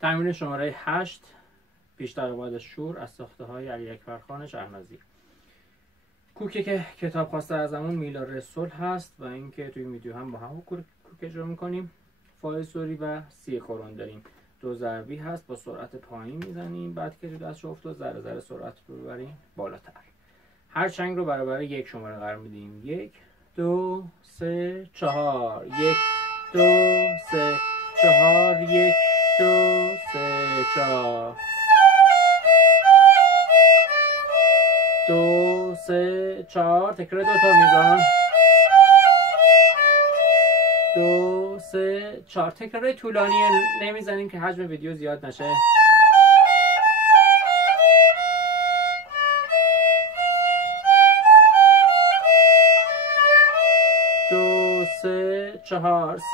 تمرین شماره 8 بیشتر باید شور از ساخته های علی اکبر خان شهنازی. کوکی که کتاب خواسته ازمون میلار صلح هست و اینکه توی ویدیو هم با هم کوک اجرا میکنیم. فای سوری و سی کرون داریم. 2 ضربی هست، با سرعت پایین میزنیم، بعد که تو دستش افتاد ذره ذره سرعت رو ببریم بالاتر. هر چنگ رو برابر یک شماره قرار میدیم. 1 2 3 4 1 2 3 4 1 2 3 4 2 3 4 تکرار 2 تا میزان. 2 3 4 تکرار طولانی نمیزنیم که حجم ویدیو زیاد نشه. 2 3 4 سی.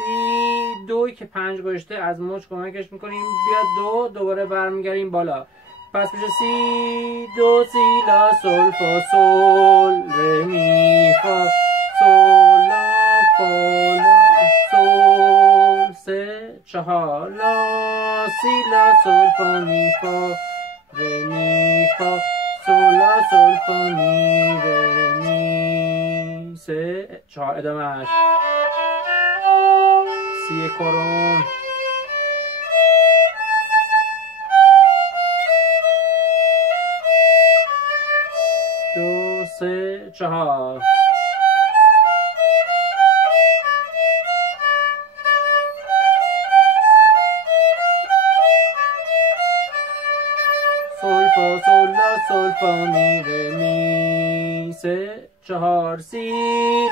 2 که 5 گذاشته از مچ کمکش میکنیم بیاد 2. دوباره برمیگردیم بالا. پس میشه سی دو سی لا سول فا سول ره می فا سول لا فا لا سول 3 4 لا سی لا سول فا می فا ره می فا سول لا سول فا می ره می 3 4 ادامهش سی کرون 2 3 4 سول فا سول لا سول فا می ره می 3 4 سی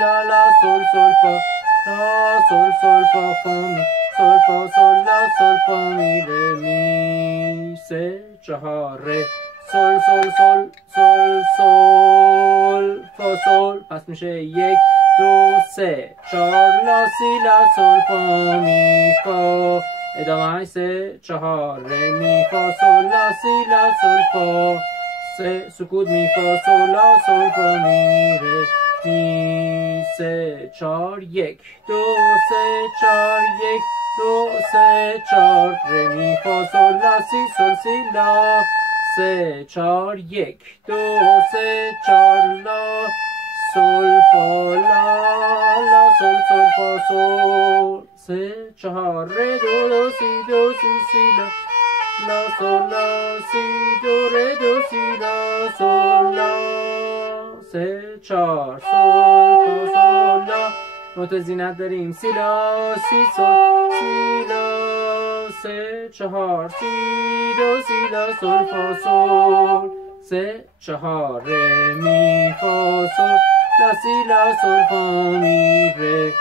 لا لا سول سول فا لا سول سول فا فا می سول فا سول لا سول فا می ره می 3 4 ره سول سول سول سول سول فا سول. پس میشه 1 2 3 4 لا سی لا سول فا می فا ادامه 3 4 ره می فا سول لا سی لا سول فا 3 سکوت می فا سول لا سول فا می ره می 3 4 1 2 3 4 1 2 3 4 ره می فا سول لا سی سول سی لا 3 4 1 2 3 4 لا سول فا لا لا سول سول فا سول 3 4 ره دو سی سی لا لا سول لا سی دو ره دو سی لا سول لا 3 4 سول فا سول لا. نوت زینت داریم سی لا سی سول سی لا 3 4 سی دو سی لا سول فا سول 3 4 ره می فا سول لا سی لا سول فا می ره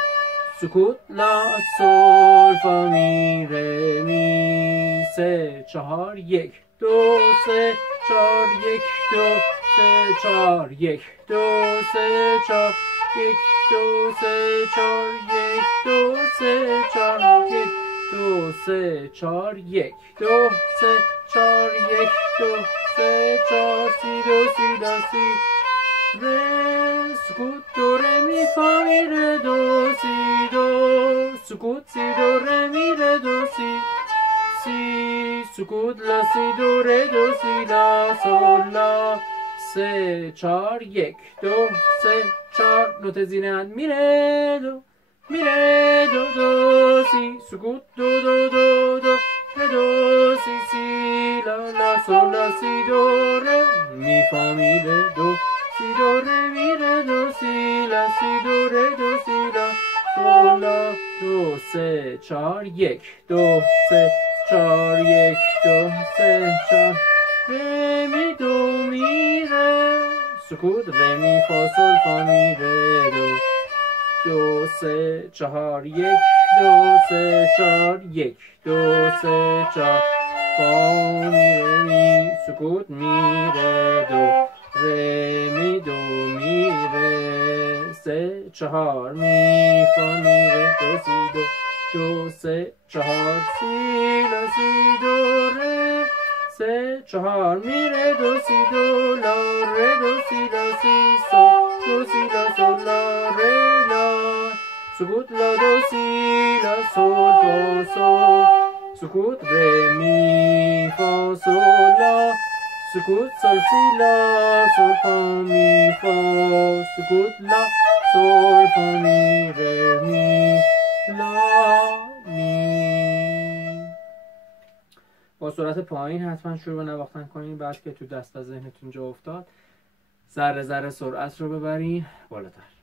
سکوت لا سول فا می ره می 3 4 1 2 3 4 1 2 3 4 1 2 3 4 1 2 3 4 1 2 3 4 1 2 3 4 1 2 3 4 1 2 3 4 سی دو سی لا سی ره سکوت دو ره می فا می ره دو سی دو سکوت سی دو ره می ره دو سی سی سکوت لا سی دو ره دو سی لا سول لا 3 4 1 2 3 4 نوت زینت میره دو دو سی سکوت دو دو دو دو ره دو سی سی لا لا سول لا سی دو ره می فا می ره دو سی دو ره می ره دو سی لا سی دو ره دو سی لا سول لا 2 3 4 1 2 3 4 1 2 3 4 ره می دو می ره سکوت ره می فا سول فا می ره دو 2 3 4 1 2 3 4 1 2 3 4 فا می ره می سکوت می ره دو ره می دو می ره 3 4 می فا می ره دو سی دو 2 3 4 سی لا سی دو ره 3 4 می ره دو سی دو لا ره دو سی لا سی سول دو سی لا سول لا ره لا سکوت لا دو سی لا سول فا سول سکوت ره می فا سول لا، سکوت سول سی لا سول فا می فا، سکوت لا سول فا می ره می لا می. با سرعت پایین حتما شروع به نواختن کنین، بعد که تو دست از ذهنتون جا افتاد ذره ذره سرعت رو ببرین بالاتر.